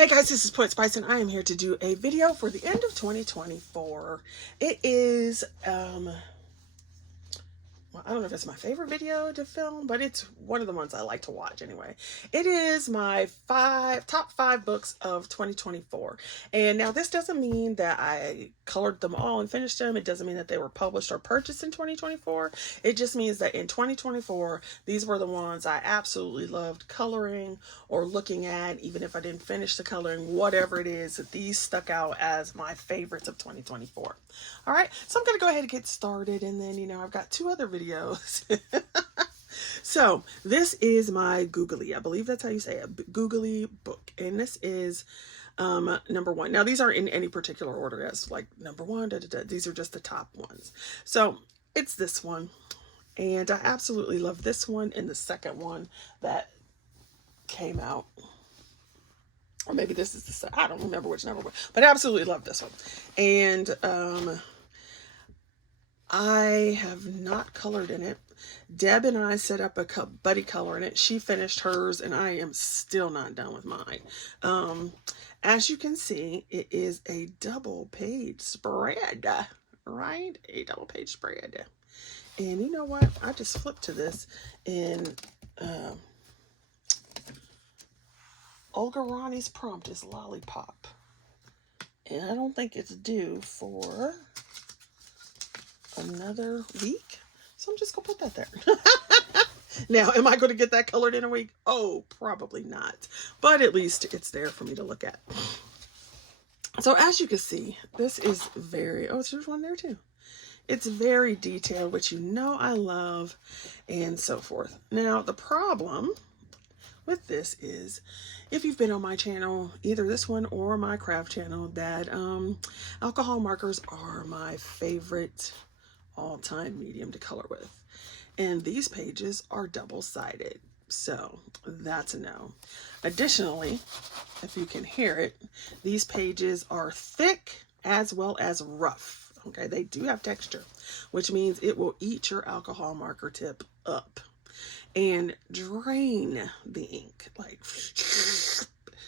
Hey guys, this is Poet Spice and I am here to do a video for the end of 2024. It is, well, I don't know if it's my favorite video to film, but it's one of the ones I like to watch anyway. It is my top five books of 2024. And now this doesn't mean that I colored them all and finished them. It doesn't mean that they were published or purchased in 2024. It just means that in 2024, these were the ones I absolutely loved coloring or looking at, even if I didn't finish the coloring, whatever it is, these stuck out as my favorites of 2024. All right, so I'm going to go ahead and get started, and then, I've got two other videos. So this is my Googly, I believe that's how you say it, Googly book, and this is number one. Now these aren't in any particular order as like number one, these are just the top ones. So it's this one, and I absolutely love this one and the second one that came out. Or maybe this is the, I don't remember which number, but I absolutely love this one. And I have not colored in it. Deb and I set up a buddy color in it. She finished hers, and I am still not done with mine. As you can see, it is a double page spread, right? A double page spread. And you know what? I just flipped to this, and Olga Ronnie's prompt is lollipop. And I don't think it's due for another week, so I'm just gonna put that there. Now, am I going to get that colored in a week? Oh, probably not, but at least it's there for me to look at. So as you can see, this is very, oh, there's one there too. It's very detailed, which I love, and so forth. Now, the problem with this is, if you've been on my channel, either this one or my craft channel, that alcohol markers are my favorite all-time medium to color with, and these pages are double-sided, so that's a no. Additionally, if you can hear it, these pages are thick as well as rough. Okay, they do have texture, which means it will eat your alcohol marker tip up and drain the ink, like,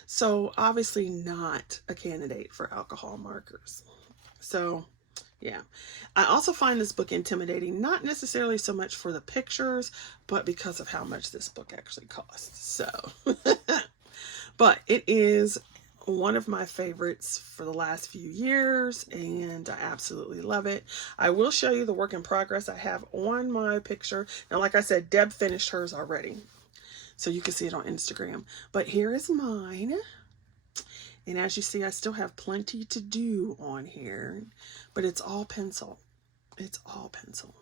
so obviously not a candidate for alcohol markers. So yeah, I also find this book intimidating, not necessarily so much for the pictures, but because of how much this book actually costs. So, but it is one of my favorites for the last few years, and I absolutely love it. I will show you the work in progress I have on my picture. Now, like I said, Deb finished hers already, so you can see it on Instagram. But here is mine. And as you see, I still have plenty to do on here, but it's all pencil. It's all pencil.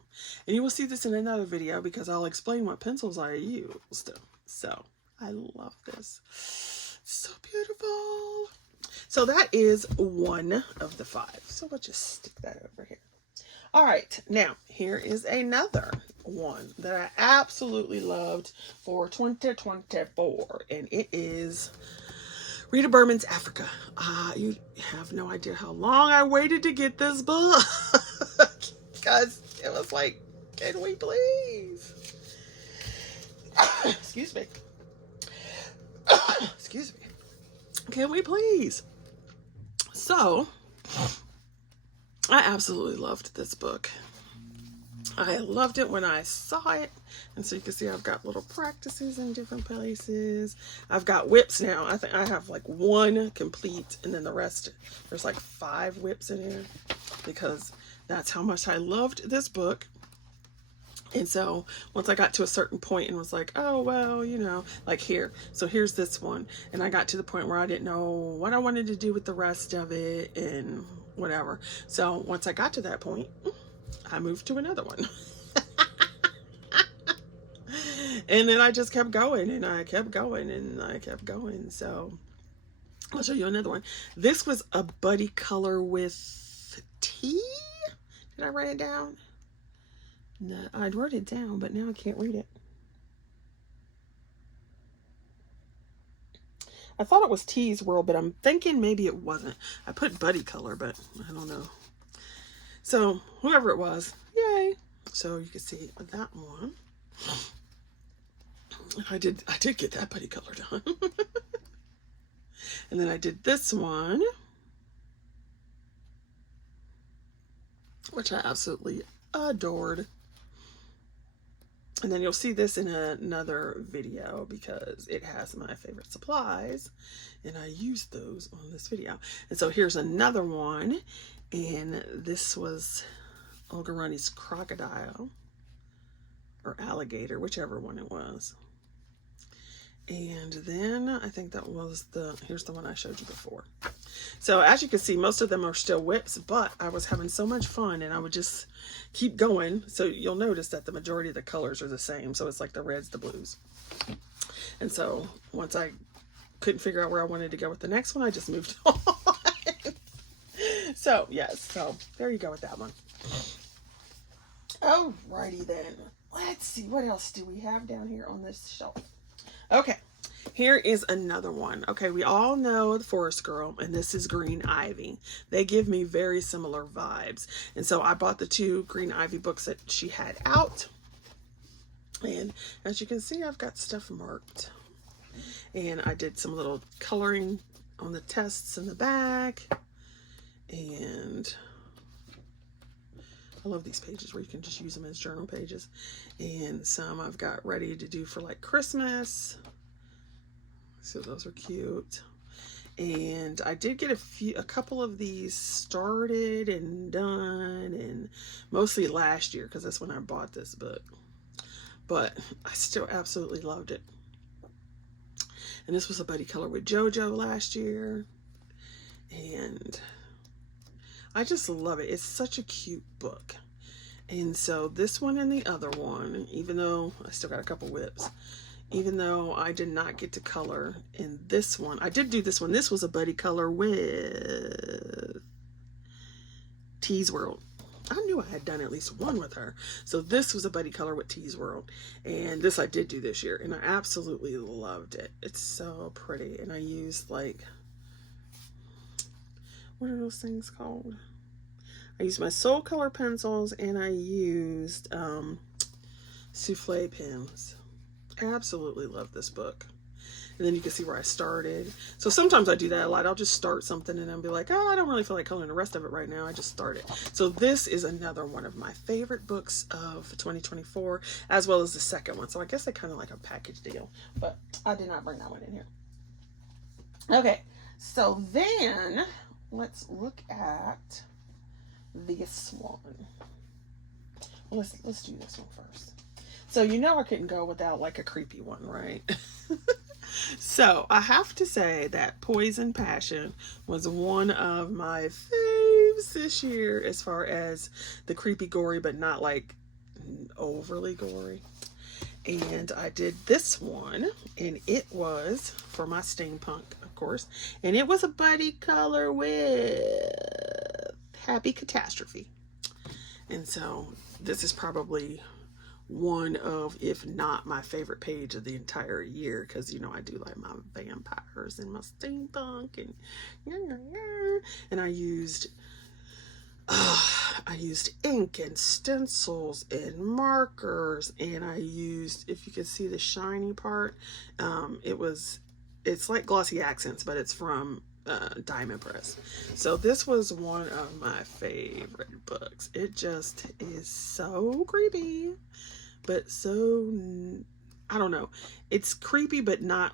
And you will see this in another video because I'll explain what pencils I used. So I love this. So beautiful. So that is one of the five. So we'll just stick that over here. All right, now here is another one that I absolutely loved for 2024, and it is Rita Berman's Africa. You have no idea how long I waited to get this book because it was like, can we please? Excuse me. Excuse me. Can we please? So, I absolutely loved this book. I loved it when I saw it. And so you can see I've got little practices in different places. I've got whips now. I think I have like one complete, and then the rest, there's like 5 whips in here because that's how much I loved this book. And so once I got to a certain point and was like, oh, well, like here. So here's this one. And I got to the point where I didn't know what I wanted to do with the rest of it and whatever. So once I got to that point, I moved to another one. And then I just kept going, and I kept going, and I kept going. So I'll show you another one. This was a buddy color with tea. Did I write it down? No, I wrote it down, but now I can't read it. I thought it was Tea's World, but I'm thinking maybe it wasn't. I put buddy color, but I don't know. So whoever it was, yay. So you can see that one. I did get that buddy color done. And then I did this one, which I absolutely adored. And then you'll see this in another video because it has my favorite supplies and I used those on this video. And so here's another one, and this was Olga Runny's crocodile or alligator, whichever one it was. And then I think that was here's the one I showed you before. So as you can see, most of them are still whips, but I was having so much fun and I would just keep going. So you'll notice that the majority of the colors are the same. So it's like the reds, the blues. And so once I couldn't figure out where I wanted to go with the next one, I just moved on. So yes, so there you go with that one. Alrighty then. Let's see, what else do we have down here on this shelf? Okay, here is another one. Okay, we all know the Forest Girl, and this is Green Ivy. They give me very similar vibes. And so I bought the 2 Green Ivy books that she had out. And as you can see, I've got stuff marked. And I did some little coloring on the tests in the back. And I love these pages where you can just use them as journal pages. And some I've got ready to do for like Christmas. So those are cute. And I did get a couple of these started and done, and mostly last year because that's when I bought this book. But I still absolutely loved it. And this was a buddy color with JoJo last year. And I just love it. It's such a cute book. And so this one and the other one, even though I still got a couple whips, even though I did not get to color in this one, I did do this one. This was a buddy color with Tease World. I knew I had done at least one with her. So this was a buddy color with Tease World. And this I did do this year. And I absolutely loved it. It's so pretty. And I used like, what are those things called? I used my Soul Color pencils and I used souffle pens. I absolutely love this book. And then you can see where I started. So sometimes I do that a lot. I'll just start something and I'll be like, oh, I don't really feel like coloring the rest of it right now. I just started. So this is another one of my favorite books of 2024, as well as the second one. So I guess they kind of like a package deal, but I did not bring that one in here. Okay, so then let's look at this one. Well, let's do this one first. So you know I couldn't go without like a creepy one, right? So I have to say that Poison Passion was one of my faves this year as far as the creepy gory, but not like overly gory. And I did this one, and it was for my steampunk, of course, and it was a buddy color with Happy Catastrophe. And so this is probably one of, if not my favorite page of the entire year, because you know I do like my vampires and my steampunk and I used ink and stencils and markers, and I used, if you can see the shiny part, it's like glossy accents, but it's from Diamond Press. So this was one of my favorite books. It just is so creepy, but so, I don't know, it's creepy but not,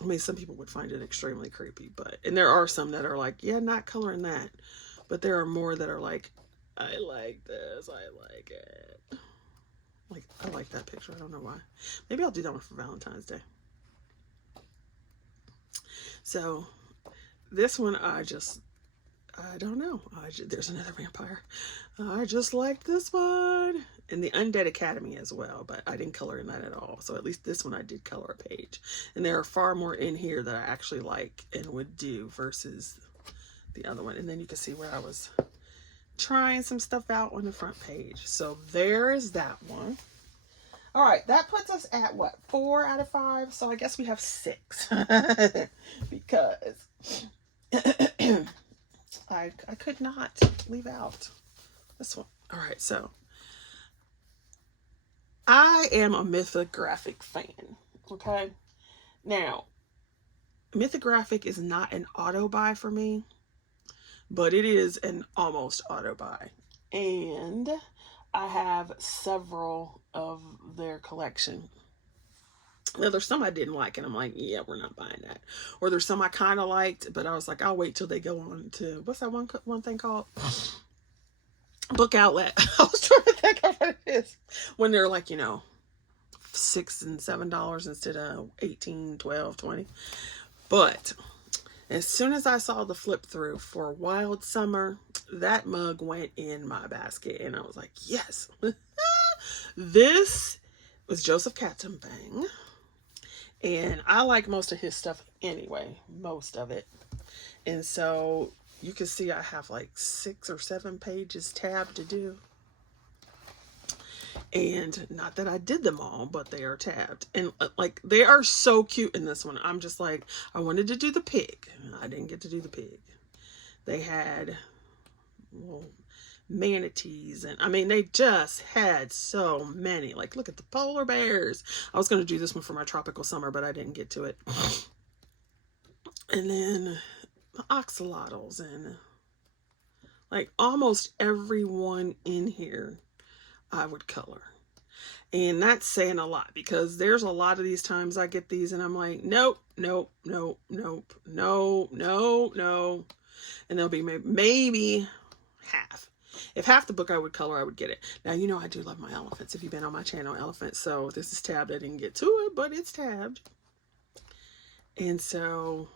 I mean, some people would find it extremely creepy, but, and there are some that are like, yeah, not coloring that, but there are more that are like, I like this, I like it, like, I like that picture, I don't know why. Maybe I'll do that one for Valentine's Day. So this one, I don't know. There's another vampire. I just liked this one. And the Undead Academy as well, but I didn't color in that at all. So at least this one I did color a page. And there are far more in here that I actually like and would do versus the other one. And then you can see where I was trying some stuff out on the front page. So there is that one. All right, that puts us at what, 4 out of 5? So I guess we have 6 because I could not leave out this one. All right, so I am a mythographic fan. Okay, now Mythographic is not an auto buy for me, but it is an almost auto buy. And I have several of their collection. Now, there's some I didn't like, and I'm like, yeah, we're not buying that. Or there's some I kind of liked, but I was like, I'll wait till they go on to, what's that one thing called? Book Outlet. I was trying to think of what it is. When they're like, you know, $6 and $7 instead of 18, 12, 20. But as soon as I saw the flip through for Wild Summer, that mug went in my basket, and I was like, yes. This was Joseph Katzenbang, and I like most of his stuff anyway, most of it. And so you can see I have like 6 or 7 pages tabbed to do. And not that I did them all, but they are tabbed. And like, they are so cute in this one. I'm just like, I wanted to do the pig. I didn't get to do the pig. They had, well, manatees, and I mean, they just had so many. Like, look at the polar bears. I was going to do this one for my tropical summer, but I didn't get to it. And then the axolotls, and like almost everyone in here I would color. And that's saying a lot, because there's a lot of these times I get these and I'm like, nope, nope, nope, nope, no, no, no. And there'll be maybe half. If half the book I would color, I would get it. Now, you know, I do love my elephants. If you've been on my channel, elephants. So this is tabbed. I didn't get to it, but it's tabbed. And so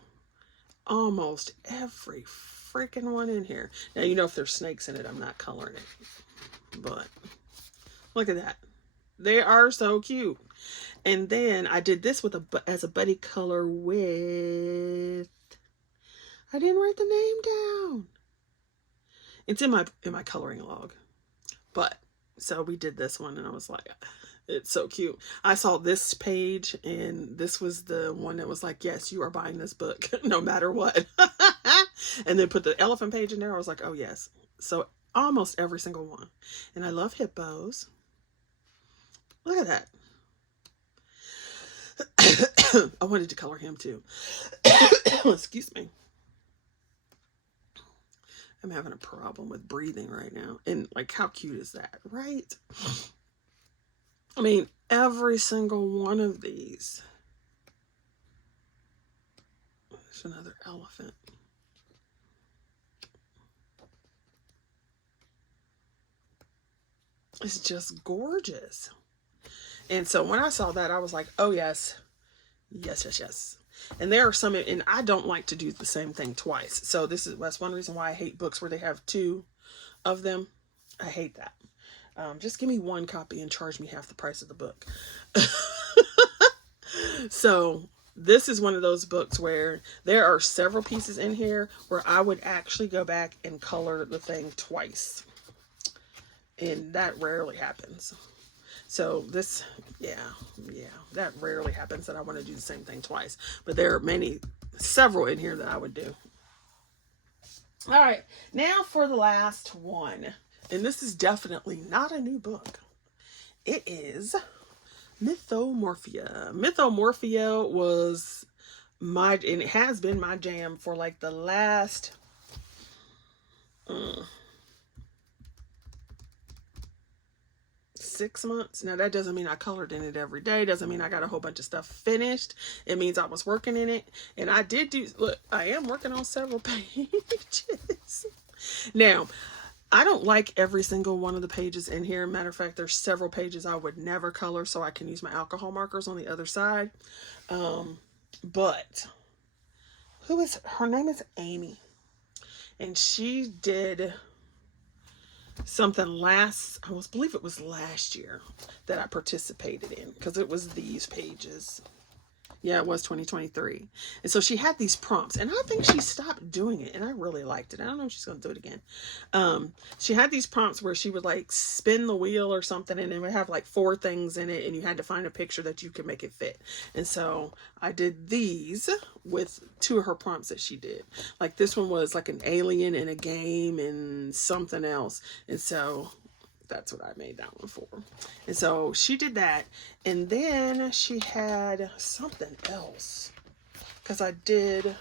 almost every freaking one in here. Now, you know, if there's snakes in it, I'm not coloring it. But look at that. They are so cute. And then I did this with as a buddy color with, I didn't write the name down. It's in my coloring log. But so we did this one, and I was like, it's so cute. I saw this page, and this was the one that was like, yes, you are buying this book no matter what. And then put the elephant page in there. I was like, oh yes. So almost every single one. And I love hippos. Look at that. I wanted to color him too. Excuse me. I'm having a problem with breathing right now. And like, how cute is that, right? I mean, every single one of these. There's another elephant. It's just gorgeous. And so when I saw that, I was like, oh yes, yes, yes, yes. And there are some, and I don't like to do the same thing twice. So that's one reason why I hate books where they have 2 of them. I hate that. Just give me 1 copy and charge me half the price of the book. So this is one of those books where there are several pieces in here where I would actually go back and color the thing twice. And that rarely happens. So this, yeah, that rarely happens that I want to do the same thing twice. But there are several in here that I would do. All right, now for the last one. And this is definitely not a new book. It is Mythomorphia. Mythomorphia was and it has been my jam for like the last... 6 months. Now that doesn't mean I colored in it every day. Doesn't mean I got a whole bunch of stuff finished. It means I was working in it. And I did look, I am working on several pages. Now, I don't like every single one of the pages in here. Matter of fact, there's several pages I would never color, so I can use my alcohol markers on the other side. But her name is Amy. And she did something I believe it was last year that I participated in, because it was these pages. Yeah, it was 2023. And so she had these prompts, and I think she stopped doing it, and I really liked it. I don't know if she's going to do it again. She had these prompts where she would like spin the wheel or something, and it would have like 4 things in it, and you had to find a picture that you could make it fit. And so I did these with 2 of her prompts that she did. Like this one was like an alien in a game and something else. And so that's what I made that one for. And so she did that. And then she had something else. because I did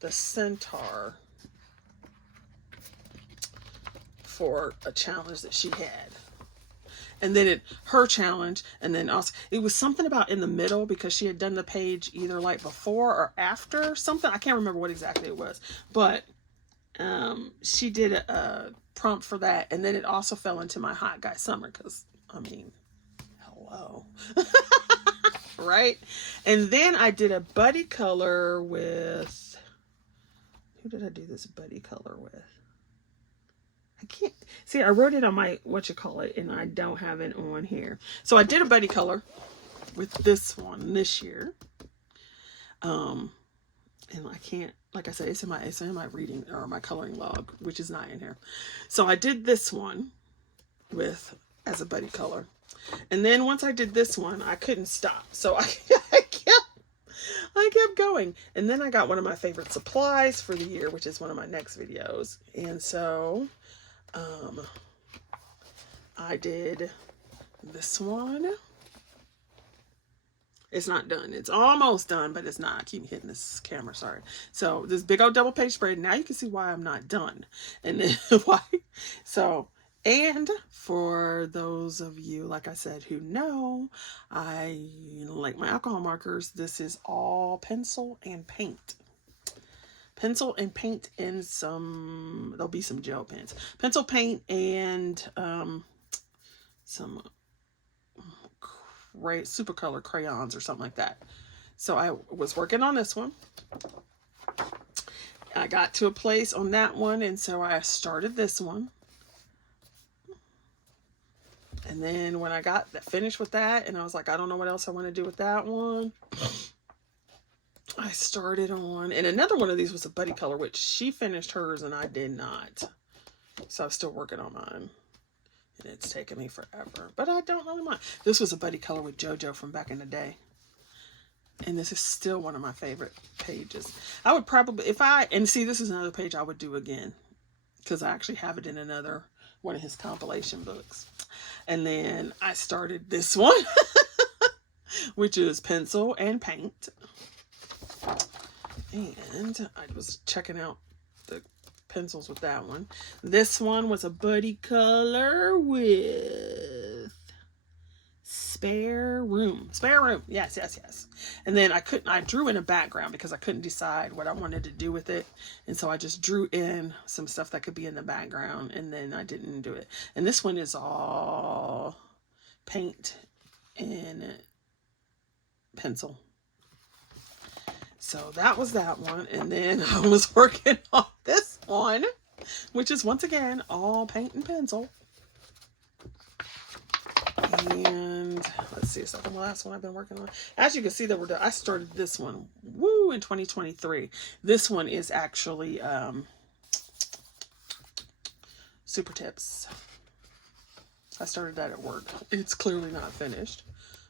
the centaur for a challenge that she had. And then her challenge, and then also, it was something about in the middle because she had done the page either like before or after something. I can't remember what exactly it was, but she did a prompt for that. And then it also fell into my hot guy summer because, I mean, hello. Right? And then I did a buddy color with, who did I do this buddy color with? I can't see. I wrote it on my and I don't have it on here. So I did a buddy color with this one this year. And I can't, like I said, it's in my reading or my coloring log, which is not in here. So I did this one as a buddy color, and then once I did this one, I couldn't stop. So I kept going, and then I got one of my favorite supplies for the year, which is one of my next videos, and so. I did this one. It's not done. It's almost done, but it's not. I keep hitting this camera, sorry. So this big old double page spread. Now you can see why I'm not done. And then why. So, and for those of you, like I said, who know, I like my alcohol markers. This is all pencil and paint. Pencil and paint and there'll be some gel pens. Pencil, paint, and some super color crayons or something like that. So I was working on this one. I got to a place on that one, and so I started this one. And then when I got finished with that, and I was like, I don't know what else I want to do with that one, I started on, and another one of these was a buddy color, which she finished hers and I did not. So I'm still working on mine. And it's taken me forever, but I don't really mind. This was a buddy color with JoJo from back in the day. And this is still one of my favorite pages. I would probably, and see, this is another page I would do again, because I actually have it in another one of his compilation books. And then I started this one, which is pencil and paint. And I was checking out the pencils with that one. This one was a buddy color with spare room. Yes. And then I drew in a background because I couldn't decide what I wanted to do with it. And so I just drew in some stuff that could be in the background, and then I didn't do it. And this one is all paint and pencil. So that was that one. And then I was working on this one, which is once again all paint and pencil. And let's see, so the last one I've been working on. As you can see, that I started this one in 2023. This one is actually Super Tips. I started that at work. It's clearly not finished,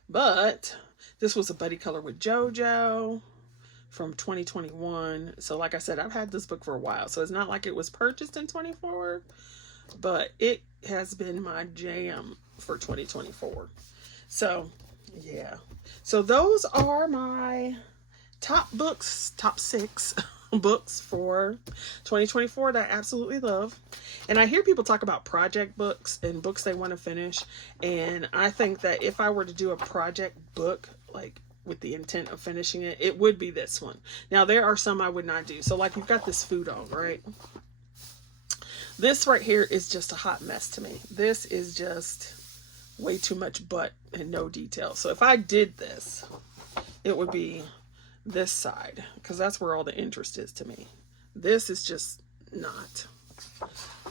but this was a buddy color with JoJo from 2021. So like I said, I've had this book for a while, so it's not like it was purchased in 24, but it has been my jam for 2024. So yeah, so those are my top 6 books for 2024 that I absolutely love. And I hear people talk about project books and books they want to finish, and I think that if I were to do a project book, like with the intent of finishing it, it would be this one. Now there are some I would not do. So like you've got this food on, right? This right here is just a hot mess to me. This is just way too much butt and no detail. So if I did this, it would be this side, because that's where all the interest is to me. This is just not,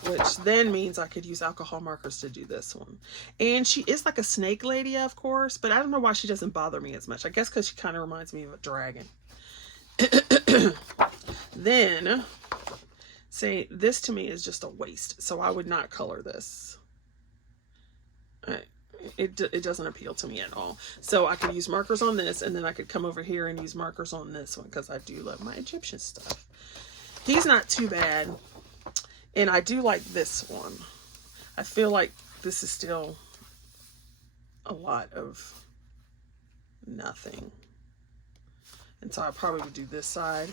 which then means I could use alcohol markers to do this one. And she is like a snake lady, of course, but I don't know why she doesn't bother me as much. I guess because she kind of reminds me of a dragon. Then, say, this to me is just a waste, so I would not color this. It doesn't appeal to me at all. So I could use markers on this, and then I could come over here and use markers on this one, because I do love my Egyptian stuff. He's not too bad. And I do like this one. I feel like this is still a lot of nothing. And so I probably would do this side,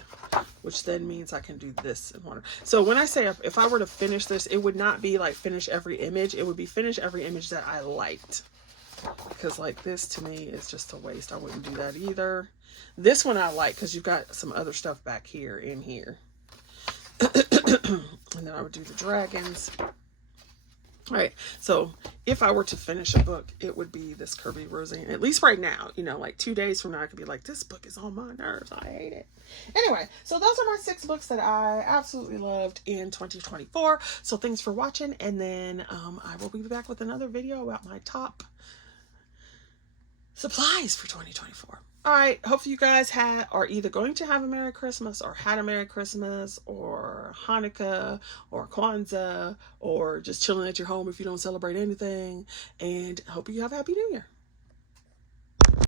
which then means I can do this in one. So when I say if I were to finish this, it would not be like finish every image. It would be finish every image that I liked. Because like this to me is just a waste. I wouldn't do that either. This one I like because you've got some other stuff back here in here. And then I would do the dragons. All right, so if I were to finish a book, it would be this Kirby Roseanne. At least right now, you know, like 2 days from now, I could be like, this book is on my nerves. I hate it. Anyway, so those are my 6 books that I absolutely loved in 2024. So thanks for watching. And then I will be back with another video about my top supplies for 2024. All right, hopefully you guys are either going to have a Merry Christmas or had a Merry Christmas or Hanukkah or Kwanzaa or just chilling at your home if you don't celebrate anything. And hope you have a Happy New Year.